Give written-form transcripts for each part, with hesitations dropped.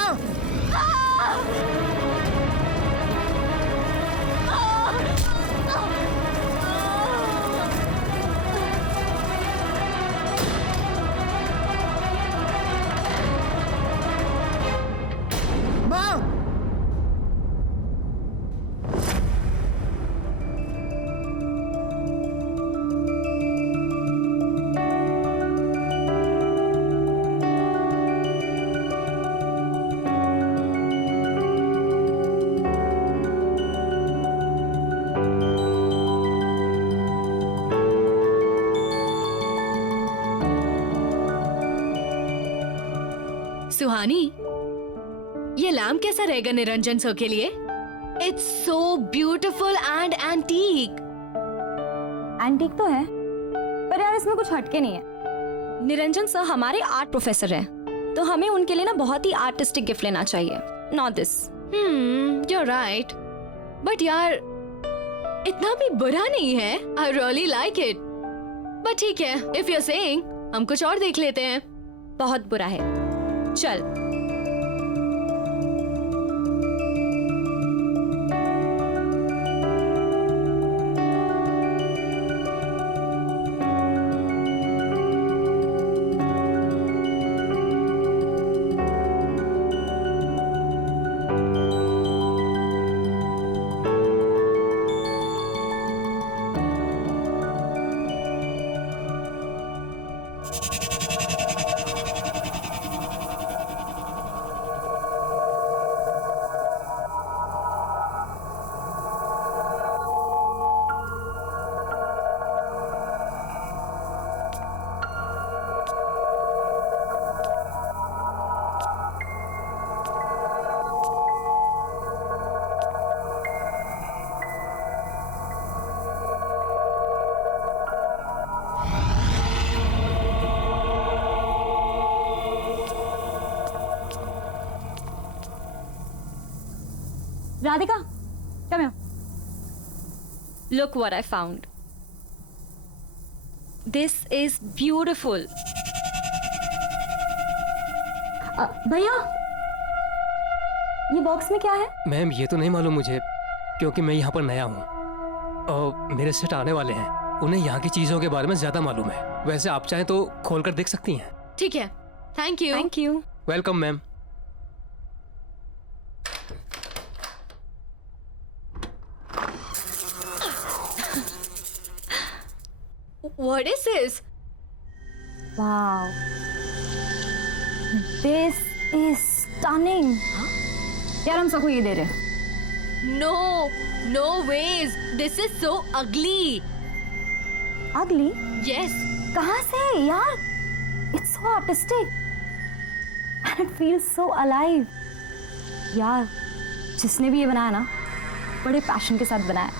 माँ, माँ, सुहानी, ये लैम्प कैसा रहेगा निरंजन सर के लिए? It's so beautiful and antique. Antique तो है, पर यार इसमें कुछ हटके नहीं है। निरंजन सर हमारे आर्ट प्रोफेसर हैं, तो हमें उनके लिए ना बहुत ही आर्टिस्टिक गिफ्ट लेना चाहिए। Not this. you're right. But यार इतना भी बुरा नहीं है। I really like it. But ठीक है, if you're saying, हम कुछ और देख लेते हैं। बहुत बुरा है। चल। Radhika, come here. Look what I found. This is beautiful. भैया, ये बॉक्स में क्या है? मैम ये तो नहीं मालूम मुझे, क्योंकि मैं यहाँ पर नया हूँ और मेरे सेट आने वाले हैं। उन्हें यहाँ की चीजों के बारे में ज्यादा मालूम है। वैसे आप चाहें तो खोल कर देख सकती हैं। ठीक है, thank you. Thank you. Welcome ma'am. What is this? Wow. This is stunning. यार हम सबको ये दे रहे हैं। No, no ways. This is so ugly. Ugly? Yes. कहाँ से यार? It's so artistic. And it feels so alive. यार, जिसने भी ये बनाया ना, बड़े पैशन के साथ बनाया।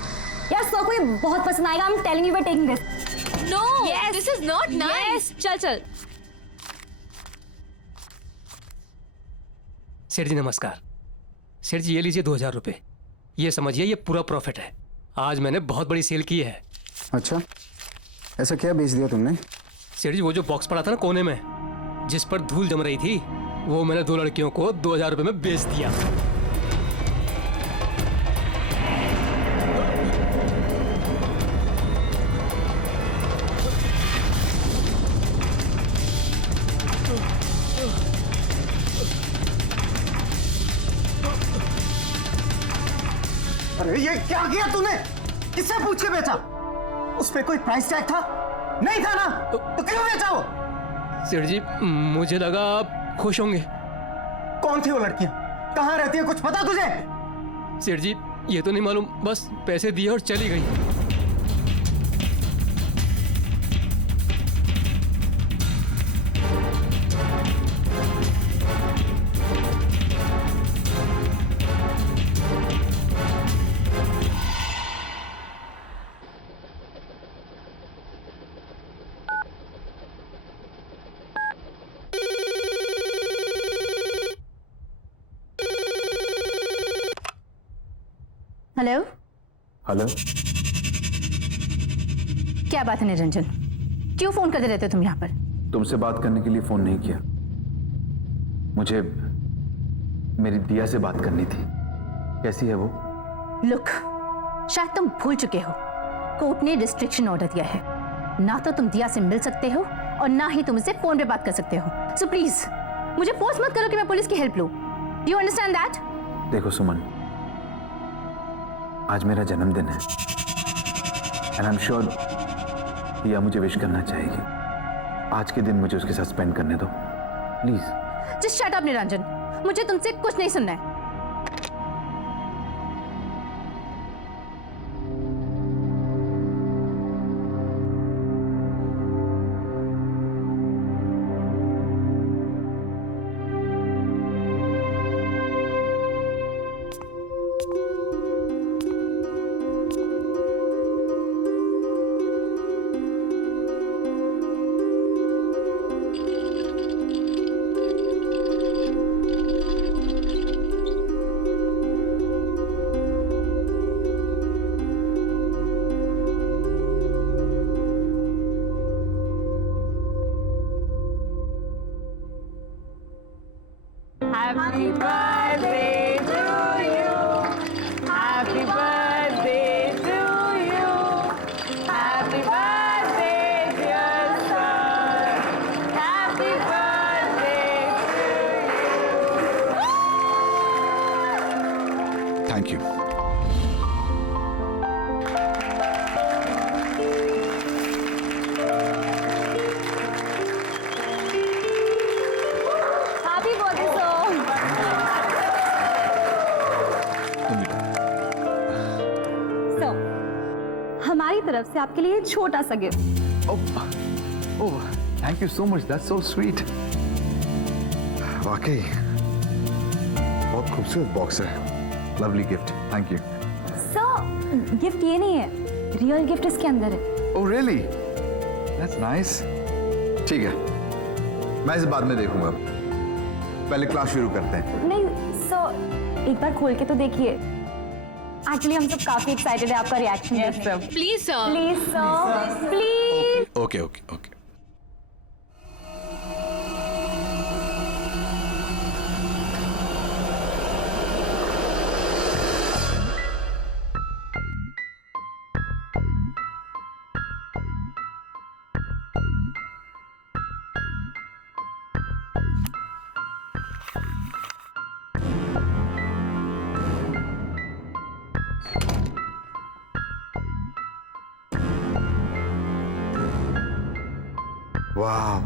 यार सबको ये बहुत पसंद आएगा। I'm telling you, we're taking this. No, Yes. this is not nice. Yes. चल चल। सेठ जी नमस्कार। सेठ जी ये लीजिए 2000 रुपये। ये समझिए ये पूरा प्रॉफिट है। आज मैंने बहुत बड़ी सेल की है। अच्छा, ऐसा क्या बेच दिया तुमने? सेठ जी वो जो बॉक्स पड़ा था ना कोने में, जिस पर धूल जम रही थी, वो मैंने 2 लड़कियों को 2000 रुपये में बेच दिया। अरे ये क्या किया तूने? किससे पूछ के बेचा? उस पे कोई प्राइस टैग था? नहीं था ना? तो क्यों बेचा वो? सेठ जी मुझे लगा आप खुश होंगे। कौन थी वो लड़कियां? कहाँ रहती है? कुछ पता तुझे? सेठ जी ये तो नहीं मालूम, बस पैसे दिए और चली गई। हेलो। हेलो, क्या बात है निरंजन, क्यों फोन करते रहते हो तुम यहाँ पर? तुमसे बात करने के लिए फोन नहीं किया। मुझे मेरी दिया से बात करनी थी। कैसी है वो? लुक, शायद तुम भूल चुके हो, कोर्ट ने रिस्ट्रिक्शन ऑर्डर दिया है। ना तो तुम दिया से मिल सकते हो और ना ही तुम इससे फोन पे बात कर सकते हो। सो प्लीज मुझे फोर्स मत करो कि मैं पुलिस की हेल्प लूं। Do you understand that? देखो सुमन, आज मेरा जन्मदिन है एंड आई एम श्योर दिया मुझे विश करना चाहेगी। आज के दिन मुझे उसके साथ स्पेंड करने दो please. Just shut up Niranjan, मुझे तुमसे कुछ नहीं सुनना है। Happy birthday to you. Happy birthday to you. Happy birthday, dear son. Happy birthday to you. Thank you. Happy birthday sir. हमारी तरफ से आपके लिए छोटा सा gift. Oh, thank you so much. That's so sweet. वाकई बहुत खूबसूरत बॉक्स है। Lovely gift. Thank you. Sir gift ये नहीं है, रियल गिफ्ट इसके अंदर है। Oh really? That's nice. ठीक है, मैं इसे बाद में देखूंगा। पहले क्लास शुरू करते हैं। नहीं सर, एक बार खोल के तो देखिए। एक्चुअली हम सब काफी एक्साइटेड है आपका रिएक्शन देखने। Please sir. Please sir, please. Okay okay okay. Wow,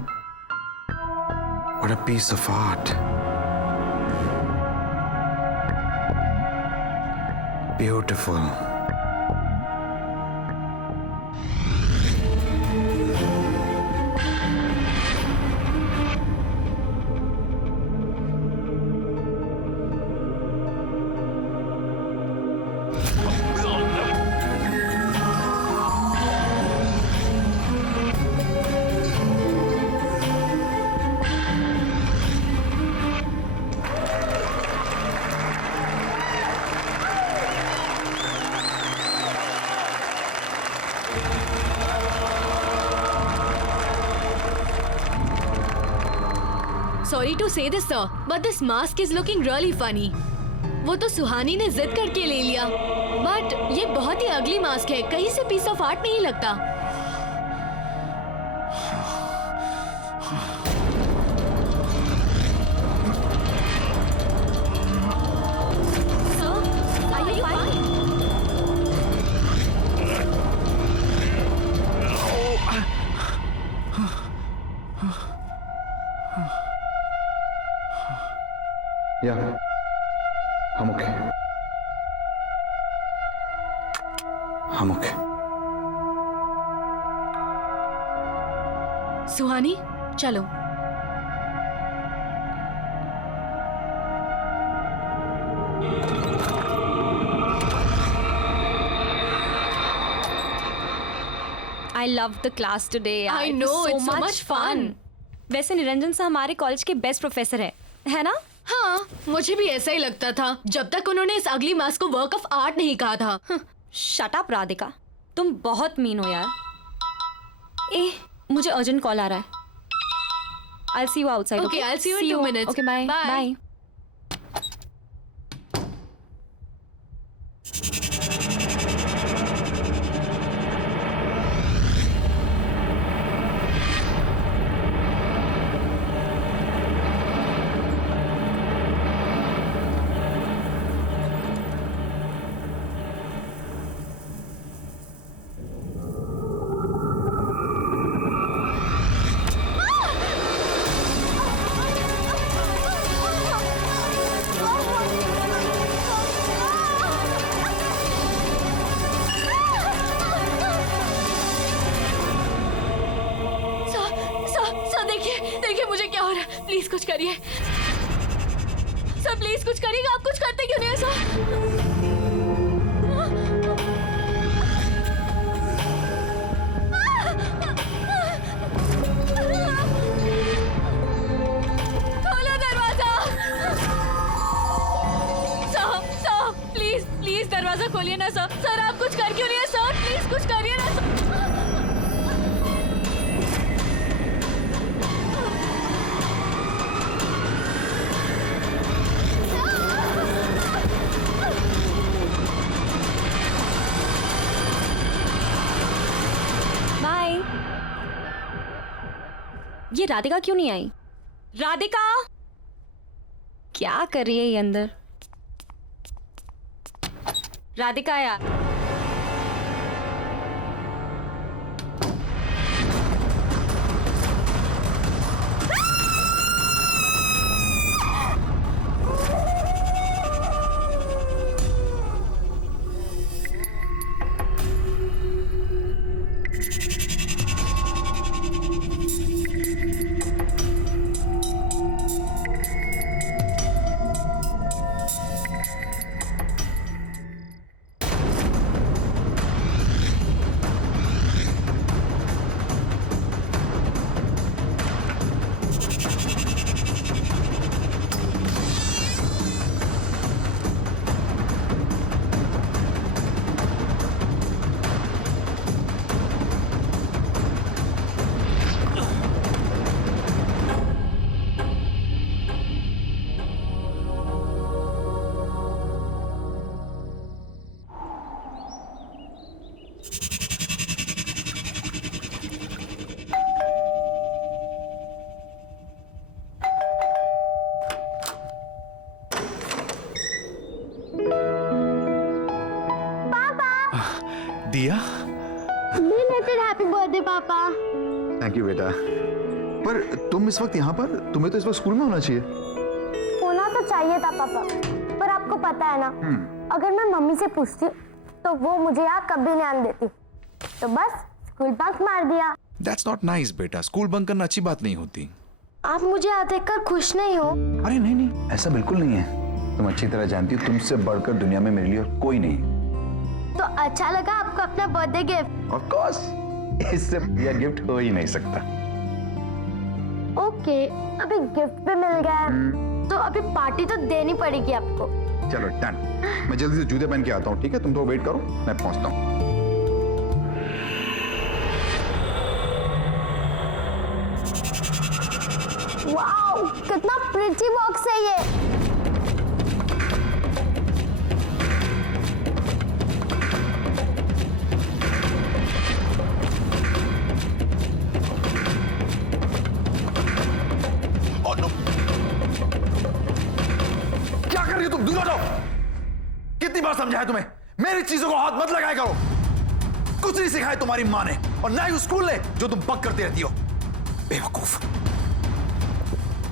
what a piece of art. Beautiful. Sorry to say this, sir, but this mask is looking really funny. वो तो सुहानी ने जिद करके ले लिया, बट ये बहुत ही अगली मास्क है, कहीं से पीस ऑफ आर्ट नहीं लगता। Sir, are you fine? Yeah, I'm okay. I'm okay. सुहानी, चलो। I loved the class today. I It was know, it's so much fun. वैसे निरंजन सर हमारे कॉलेज के बेस्ट प्रोफेसर है ना? हाँ, मुझे भी ऐसा ही लगता था जब तक उन्होंने इस अगली मास्क को वर्क ऑफ आर्ट नहीं कहा था। शट अप राधिका, तुम बहुत मीन हो यार। ए, मुझे अर्जेंट कॉल आ रहा है। I'll see you outside. Okay, I'll see you in 2 minutes. Okay, bye. Bye. Bye. Please कुछ करिए सर, प्लीज कुछ करिएगा। आप कुछ करते क्यों नहीं है सर? खोलो दरवाजा। सर प्लीज प्लीज दरवाजा खोलिए ना सर। सर आप कुछ कर क्यों नहीं है सर? प्लीज कुछ करिए ना सर। बाय। ये राधिका क्यों नहीं आई? राधिका क्या कर रही है ये अंदर? राधिका यार, दिया, बिलेटेड हैप्पी बर्थडे पापा। थैंक यू बेटा। पर तुम इस वक्त यहाँ पर, तुम्हें तो इस वक्त स्कूल में होना चाहिए। होना तो चाहिए था पापा, पर आपको पता है ना, अगर मैं मम्मी से पूछती तो वो मुझे यहाँ कभी नहीं आने देती, तो बस स्कूल बंक मार दिया। That's not nice बेटा, स्कूल बंक करना अच्छी बात नहीं होती। आप मुझे यहाँ देखकर खुश नहीं हो? अरे नहीं नहीं, ऐसा बिल्कुल नहीं है। तुम अच्छी तरह जानती हो तुमसे बढ़कर दुनिया में मेरे लिए और कोई नहीं। तो अच्छा लगा आपको अपना बर्थडे गिफ्ट? ऑफ कोर्स, इससे यह गिफ्ट हो ही नहीं सकता। ओके, अभी गिफ्ट भी मिल गया, तो अभी पार्टी तो देनी पड़ेगी आपको। चलो डन। मैं जल्दी से जूते पहन के आता हूँ, ठीक है? तुम तो वेट करो, मैं पहुंचता हूँ। वाओ, कितना प्रिटी बॉक्स है ये। क्या कर रही हो तुम? दूर हटो। कितनी बार समझाया तुम्हें, मेरी चीजों को हाथ मत लगाया करो। कुछ नहीं सिखाया तुम्हारी माँ ने और ना ही उस स्कूल ने जो तुम बक करती रहती हो। बेवकूफ।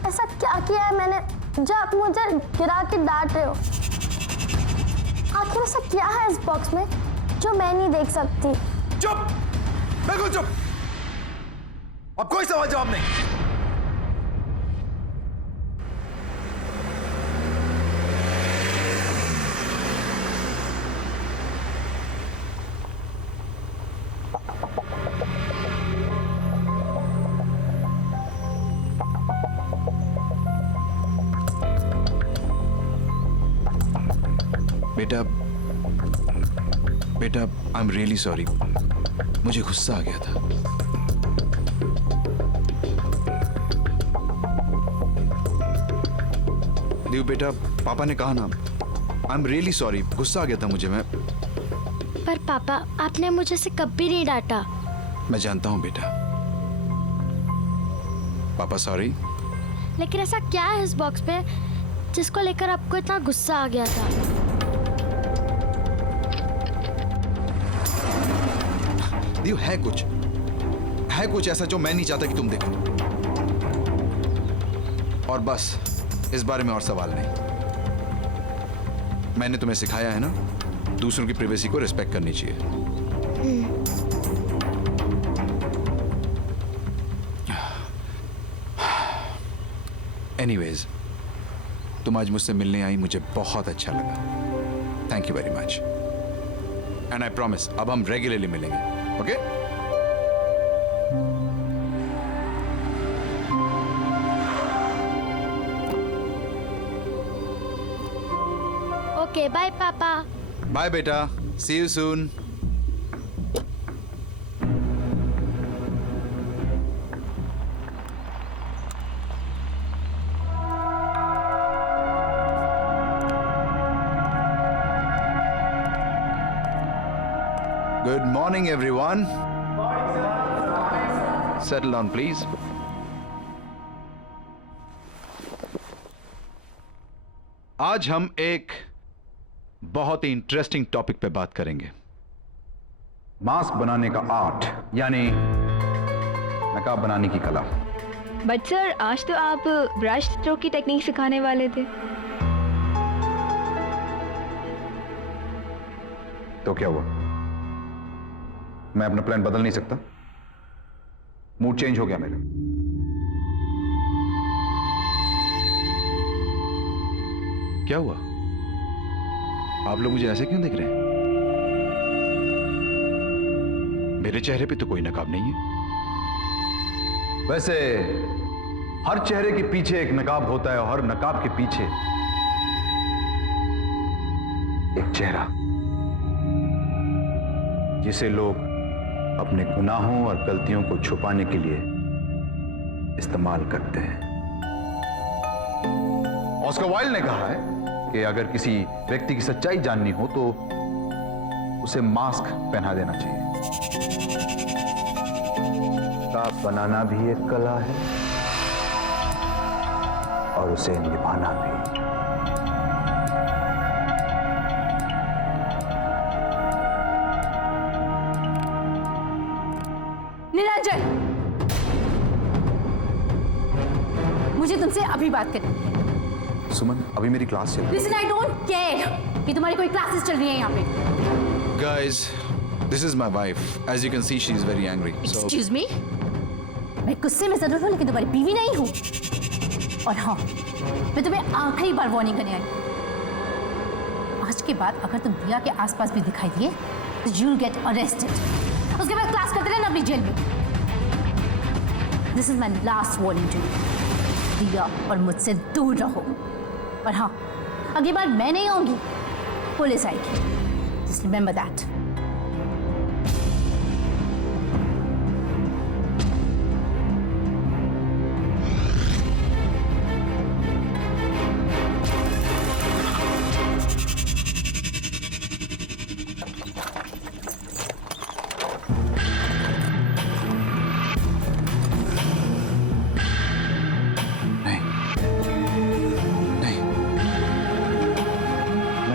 ऐसा क्या किया है मैंने जो आप मुझे गिरा के डांट रहे हो? आखिर ऐसा क्या है इस बॉक्स में जो मैं नहीं देख सकती? चुप, बिल्कुल चुप। अब कोई सवाल जवाब नहीं। बेटा बेटा, आई एम रियली सॉरी, मुझे गुस्सा आ गया था। देव बेटा, पापा ने कहा ना, आई एम रियली सॉरी, गुस्सा आ गया था मुझे। मैं पर पापा, आपने मुझे से कभी नहीं डांटा। मैं जानता हूं बेटा। पापा सॉरी। लेकिन ऐसा क्या है इस बॉक्स पे जिसको लेकर आपको इतना गुस्सा आ गया था? देव, है कुछ ऐसा जो मैं नहीं चाहता कि तुम देखो। और बस इस बारे में और सवाल नहीं। मैंने तुम्हें सिखाया है ना, दूसरों की प्राइवेसी को रिस्पेक्ट करनी चाहिए। एनीवेज, तुम आज मुझसे मिलने आई, मुझे बहुत अच्छा लगा। Thank you very much. And I promise अब हम रेगुलरली मिलेंगे, ओके? ओके बाय पापा। बाय बेटा, see you soon. Good morning, everyone. Settle down, please. आज हम एक बहुत ही इंटरेस्टिंग टॉपिक पे बात करेंगे। मास्क बनाने का आर्ट, यानी नकाब बनाने की कला। बट सर, आज तो आप ब्रश स्ट्रोक की टेक्निक सिखाने वाले थे। तो क्या हुआ? मैं अपना प्लान बदल नहीं सकता? मूड चेंज हो गया मेरा। क्या हुआ? आप लोग मुझे ऐसे क्यों देख रहे हैं? मेरे चेहरे पे तो कोई नकाब नहीं है। वैसे हर चेहरे के पीछे एक नकाब होता है और हर नकाब के पीछे एक चेहरा, जिसे लोग अपने गुनाहों और गलतियों को छुपाने के लिए इस्तेमाल करते हैं। ऑस्कर वाइल्ड ने कहा है कि अगर किसी व्यक्ति की सच्चाई जाननी हो तो उसे मास्क पहना देना चाहिए। नकाब बनाना भी एक कला है और उसे निभाना भी। निरंजन, मुझे तुमसे अभी बात करनी है। सुमन, अभी मेरी क्लास चल रही है। Listen, I don't care कि तुम्हारी कोई क्लासेस चल रही है यहाँ पे। Guys, this is my wife. As you can see, she is very angry. So, Excuse me? मैं गुस्से में जरूर हूँ लेकिन तुम्हारी बीवी नहीं हूँ। और हाँ, मैं तुम्हें आखिरी बार वार्निंग करने आई। आज के बाद अगर तुम दिया के आसपास भी दिखाई दिए तो you'll get arrested. उसके बाद क्लास करते रहना अपनी जेल में। This is my last warning to you. दिया और मुझसे दूर रहो। और हाँ, अगली बार मैं नहीं आऊंगी, पुलिस आएगी। Just remember that.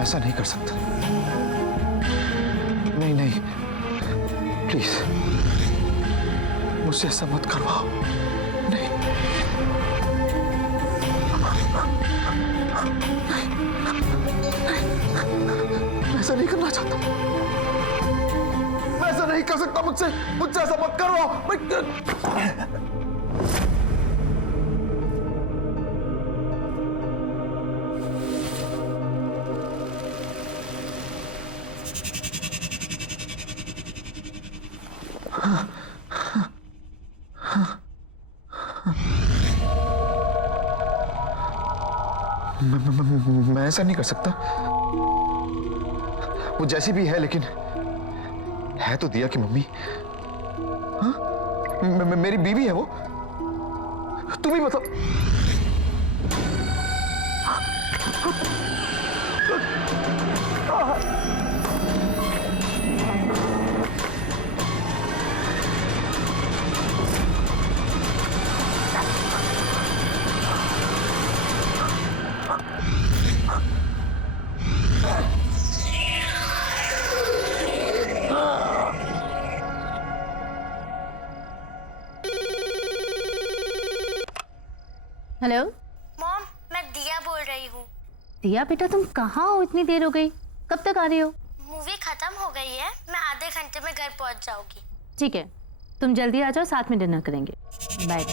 ऐसा नहीं कर सकता। नहीं नहीं, प्लीज मुझसे ऐसा मत करवाओ। नहीं, मैं ऐसा नहीं करना चाहता। मैं ऐसा नहीं कर सकता। मुझसे ऐसा मत करवाओ। मैं ऐसा नहीं कर सकता। वो जैसी भी है लेकिन है तो दिया की मम्मी। हाँ? मेरी बीवी है वो। तू भी मतलब हेलो मॉम, मैं दिया बोल रही हूँ। दिया बेटा, तुम कहाँ हो? इतनी देर हो गई, कब तक आ रही हो? मूवी खत्म हो गई है, मैं आधे घंटे में घर पहुँच जाऊंगी। ठीक है, तुम जल्दी आ जाओ, साथ में डिनर करेंगे। बाय।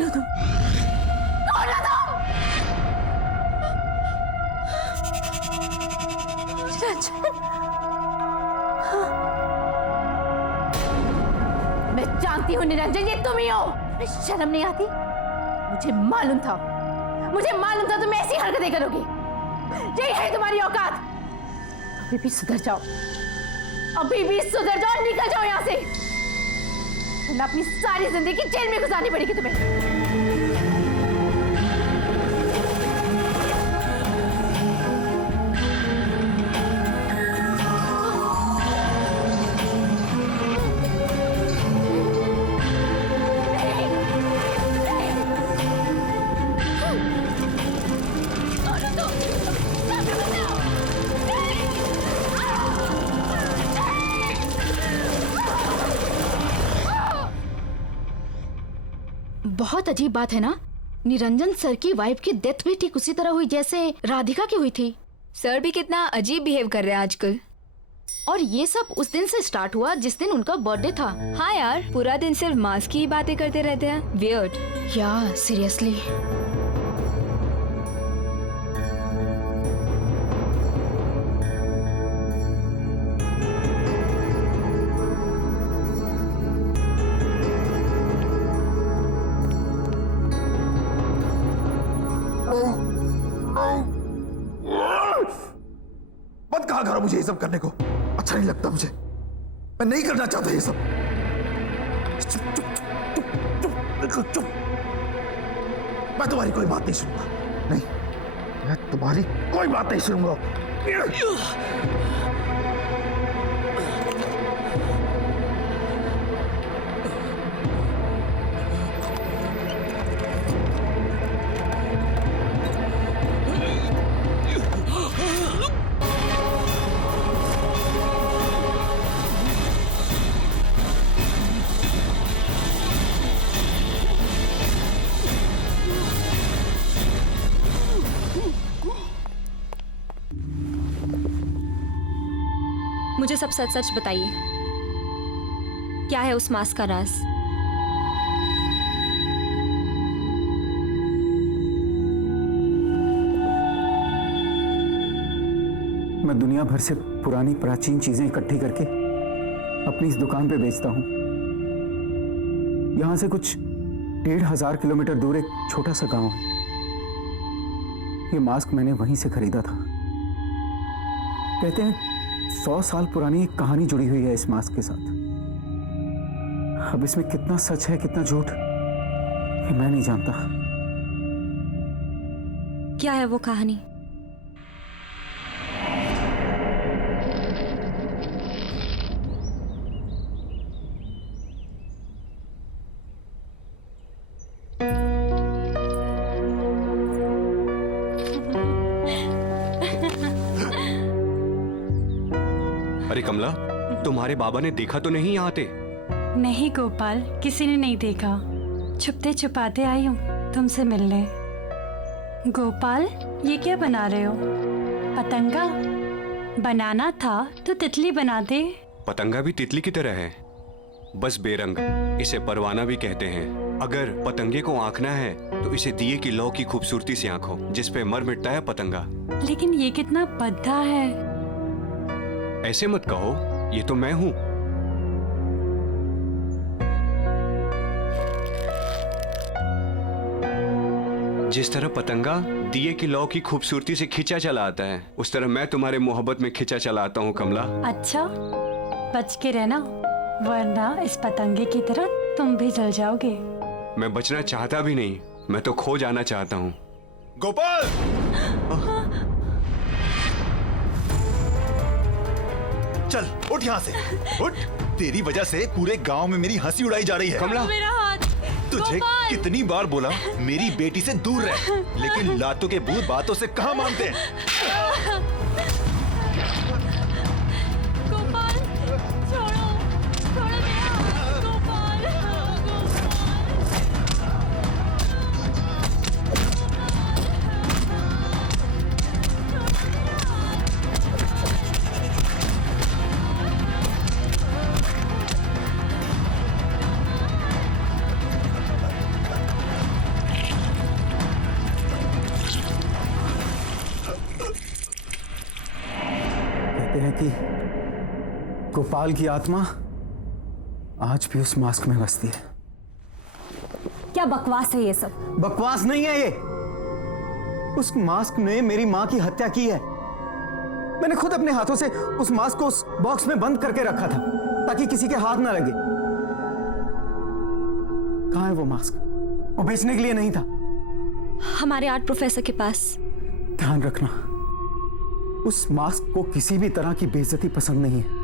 कौन हो तुम? कौन हो तुम? मैं जानती हूँ निरंजन, ये तुम ही हो। शर्म नहीं आती? मुझे मालूम था तुम ऐसी हरकतें करोगी। यही है तुम्हारी औकात। अभी भी सुधर जाओ, निकल जाओ यहाँ से, वरना अपनी सारी जिंदगी जेल में गुजारनी पड़ेगी तुम्हें। बहुत अजीब बात है ना, निरंजन सर की वाइफ की डेथ भी ठीक उसी तरह हुई जैसे राधिका की हुई थी। सर भी कितना अजीब बिहेव कर रहे हैं आजकल। और ये सब उस दिन से स्टार्ट हुआ जिस दिन उनका बर्थडे था। हाँ यार, पूरा दिन सिर्फ मास्क की ही बातें करते रहते हैं। वियर्ड। या सीरियसली। मत कहा करो मुझे ये सब करने को, अच्छा नहीं लगता मुझे। मैं नहीं करना चाहता ये सब। चुप चुप चुप चुप बिल्कुल चुप। मैं तुम्हारी कोई बात नहीं सुनूंगा। नहीं, मैं तुम्हारी कोई बात नहीं सुनूंगा। मुझे सब सच सच बताइए, क्या है उस मास्क का राज? मैं दुनिया भर से पुरानी प्राचीन चीजें इकट्ठी करके अपनी इस दुकान पे बेचता हूं। यहां से कुछ 1500 किलोमीटर दूर एक छोटा सा गांव है। ये मास्क मैंने वहीं से खरीदा था। कहते हैं 100 साल पुरानी एक कहानी जुड़ी हुई है इस मास्क के साथ। अब इसमें कितना सच है कितना झूठ ये मैं नहीं जानता। क्या है वो कहानी? अरे कमला, तुम्हारे बाबा ने देखा तो नहीं यहाँ आते? नहीं गोपाल, किसी ने नहीं देखा। छुपते छुपाते आई हूँ तुमसे मिलने। गोपाल, ये क्या बना रहे हो? पतंगा? बनाना था तो तितली बना दे। पतंगा भी तितली की तरह है, बस बेरंग। इसे परवाना भी कहते हैं। अगर पतंगे को आंकना है तो इसे दिए की लौ की खूबसूरती से आंखो, जिस पे मर मिटता है पतंगा। लेकिन ये कितना भद्दा है। ऐसे मत कहो, ये तो मैं हूं। जिस तरह पतंगा दिए की लौ की खूबसूरती से खिंचा चला आता है, उस तरह मैं तुम्हारे मोहब्बत में खिंचा चला आता हूं कमला। अच्छा, बच के रहना, वरना इस पतंगे की तरह तुम भी जल जाओगे। मैं बचना चाहता भी नहीं, मैं तो खो जाना चाहता हूं। गोपाल! चल उठ यहाँ से, उठ। तेरी वजह से पूरे गांव में मेरी हंसी उड़ाई जा रही है। कमला, मेरा हाथ। तुझे कितनी बार बोला मेरी बेटी से दूर रह, लेकिन लातों के भूत बातों से कहाँ मानते हैं। गोपाल, छोड़ो, छोड़ो मेरा हाथ, गोपाल, गोपाल की आत्मा आज भी उस मास्क में बसती है। क्या बकवास है ये सब? बकवास नहीं है ये। उस मास्क ने मेरी मां की हत्या की है। मैंने खुद अपने हाथों से उस मास्क को उस बॉक्स में बंद करके रखा था ताकि किसी के हाथ ना लगे। कहां है वो मास्क? वो बेचने के लिए नहीं था। हमारे आर्ट प्रोफेसर के पास। ध्यान रखना, उस मास्क को किसी भी तरह की बेइज्जती पसंद नहीं है।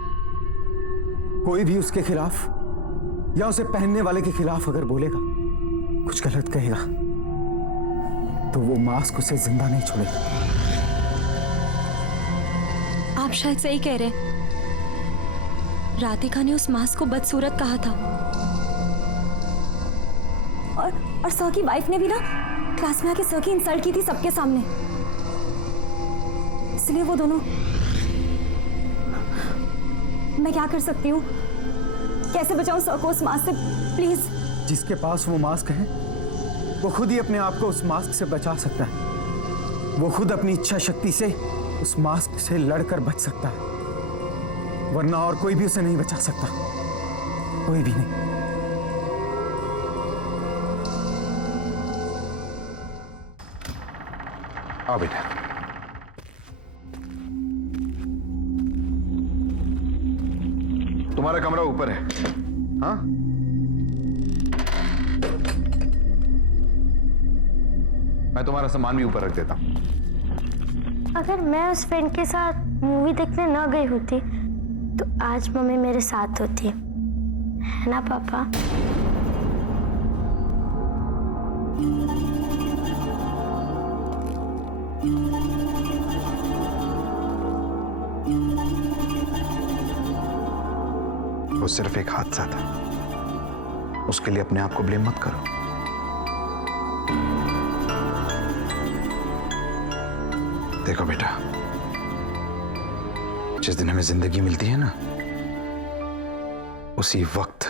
कोई भी उसके खिलाफ या उसे पहनने वाले के खिलाफ अगर बोलेगा, कुछ गलत कहेगा, तो वो मास्क उसे जिंदा नहीं छोड़ेगा। आप शायद सही कह रहे हैं। राधिका ने उस मास्क को बदसूरत कहा था। और सर की वाइफ ने भी ना क्लास में आके सर की इंसल्ट की थी सबके सामने। इसलिए वो दोनों। मैं क्या कर सकती हूँ? कैसे बचाऊं सर को उस मास्क से? प्लीज। जिसके पास वो मास्क है वो खुद ही अपने आप को उस मास्क से बचा सकता है। वो खुद अपनी इच्छा शक्ति से उस मास्क से लड़कर बच सकता है, वरना और कोई भी उसे नहीं बचा सकता। कोई भी नहीं। आओ बेटा। तुम्हारा कमरा ऊपर है। हाँ, मैं तुम्हारा सामान भी ऊपर रख देता हूं। अगर मैं उस फ्रेंड के साथ मूवी देखने न गई होती तो आज मम्मी मेरे साथ होती, है ना पापा? वो सिर्फ एक हादसा था, उसके लिए अपने आप को ब्लेम मत करो। देखो बेटा, जिस दिन हमें जिंदगी मिलती है ना, उसी वक्त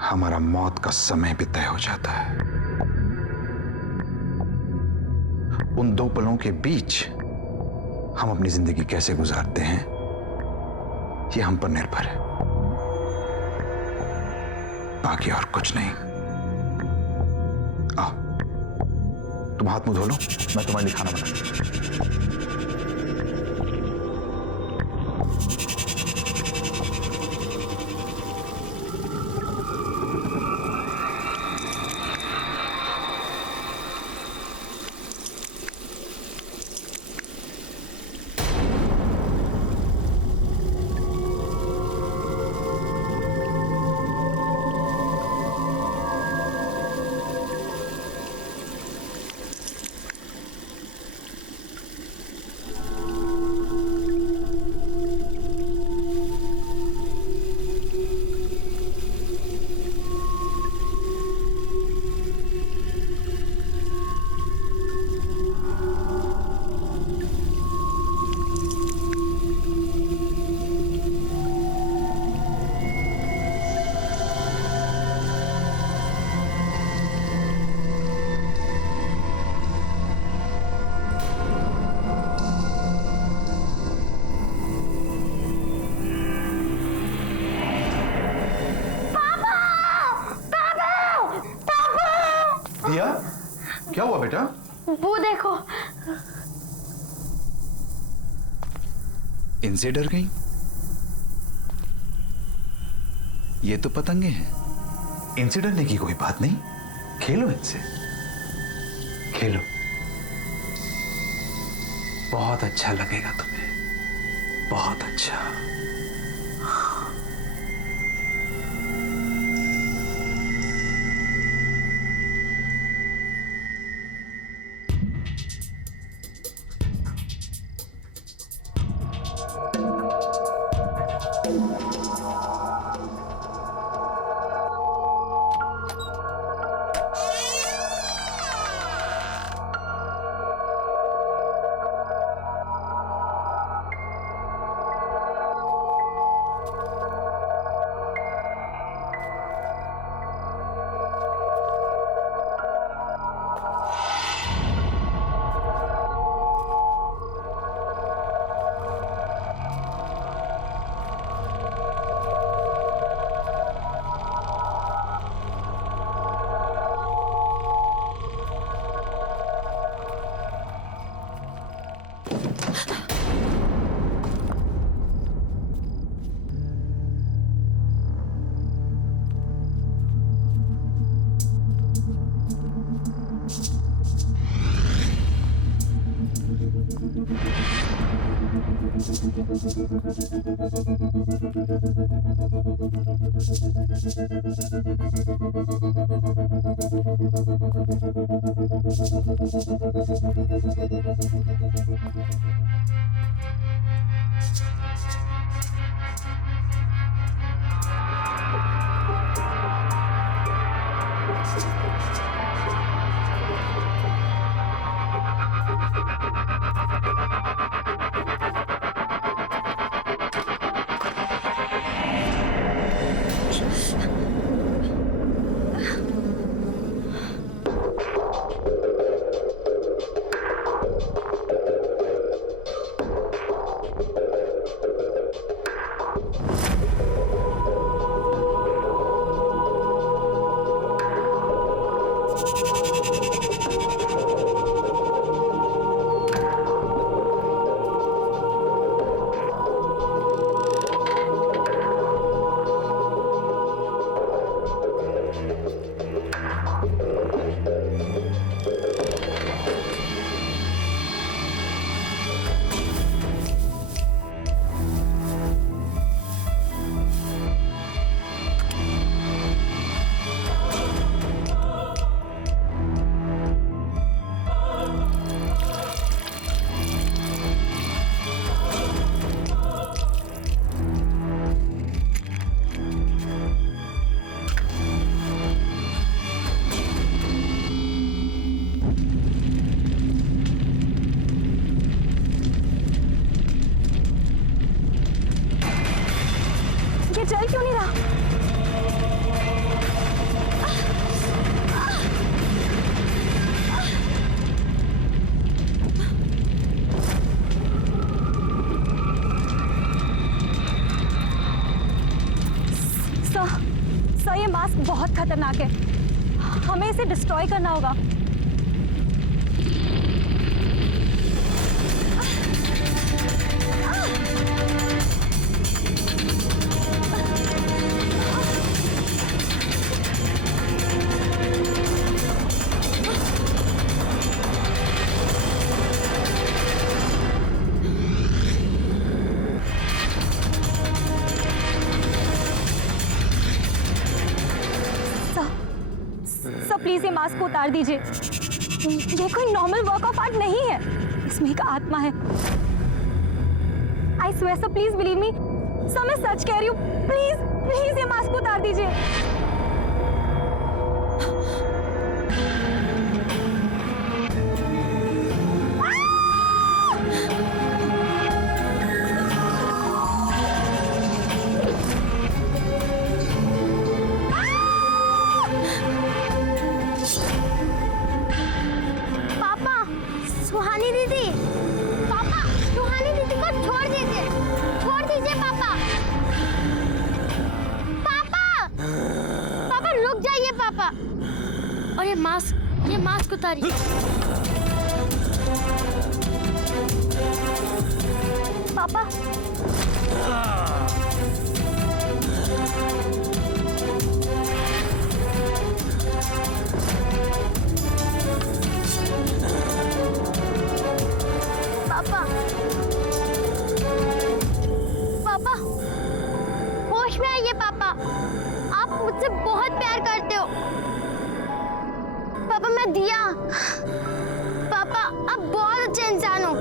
हमारा मौत का समय भी तय हो जाता है। उन दो पलों के बीच हम अपनी जिंदगी कैसे गुजारते हैं, ये हम पर निर्भर है, बाकी और कुछ नहीं। आओ, तुम हाथ मुंह धो लो, मैं तुम्हारे लिए खाना बनाऊं। दिया, क्या हुआ बेटा? वो देखो। इनसे डर गई? ये तो पतंगे हैं। इनसे डरने की कोई बात नहीं, खेलो इनसे, खेलो, बहुत अच्छा लगेगा तुम्हें, बहुत अच्छा। ये चल क्यों नहीं रहा? सर, ये मास्क बहुत खतरनाक है, हमें इसे डिस्ट्रॉय करना होगा। सर प्लीज ये मास्क को उतार दीजिए, ये कोई नॉर्मल वर्क ऑफ आर्ट नहीं है, इसमें एक आत्मा है। I swear sir, please believe me sir, मैं सच कह रही हूँ, प्लीज प्लीज ये मास्क को उतार दीजिए। सुहानी दीदी, पापा, सुहानी दीदी को छोड़ दीजिए पापा। पापा रुक जाइए पापा। और ये मास्क उतारिए। पापा पापा होश में आइए पापा, आप मुझसे बहुत प्यार करते हो। पापा मैं दिया, पापा आप बहुत अच्छे इंसान हो।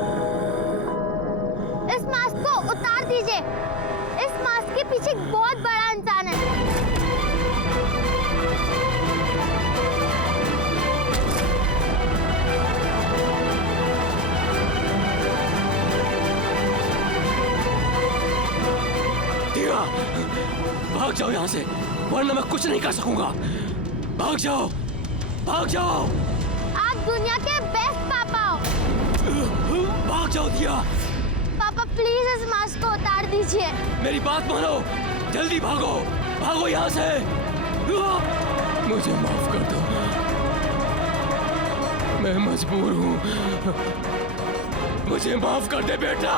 इस मास्क को उतार दीजिए, इस मास्क के पीछे एक बहुत बड़ा इंसान है। भाग जाओ यहाँ से, वरना मैं कुछ नहीं कर सकूंगा। भाग जाओ, भाग जाओ। आप दुनिया के बेस्ट पापा हो। भाग जाओ दिया। पापा प्लीज इस मास्क को उतार दीजिए। मेरी बात मानो, जल्दी भागो, भागो यहाँ से। मुझे माफ कर दो, मैं मजबूर हूँ। मुझे माफ कर दे बेटा।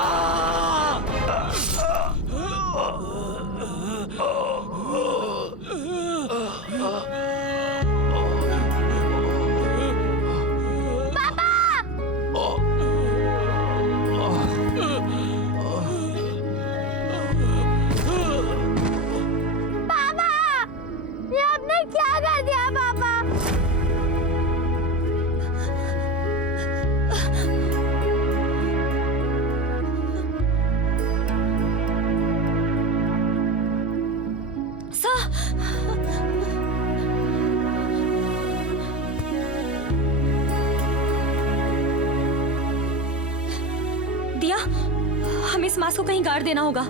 ये आपने क्या कर दिया पापा? दिया, हमें इस मास्क को कहीं गाड़ देना होगा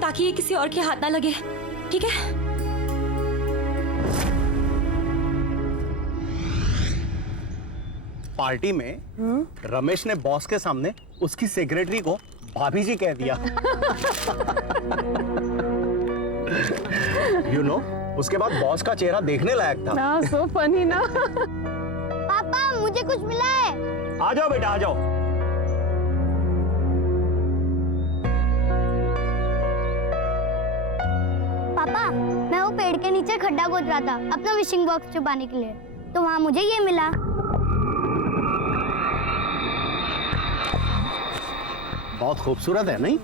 ताकि ये किसी और के हाथ ना लगे, ठीक है? पार्टी में रमेश ने बॉस के सामने उसकी सेक्रेटरी को भाभी जी कह दिया। You know, उसके बाद बॉस का चेहरा देखने लायक था। ना सो फनी ना। पापा मुझे कुछ मिला है। आ जाओ बेटा, आ जाओ। पापा मैं वो पेड़ के नीचे खड्डा खोद रहा था अपना विशिंग बॉक्स छुपाने के लिए, तो वहाँ मुझे ये मिला। बहुत खूबसूरत है नहीं?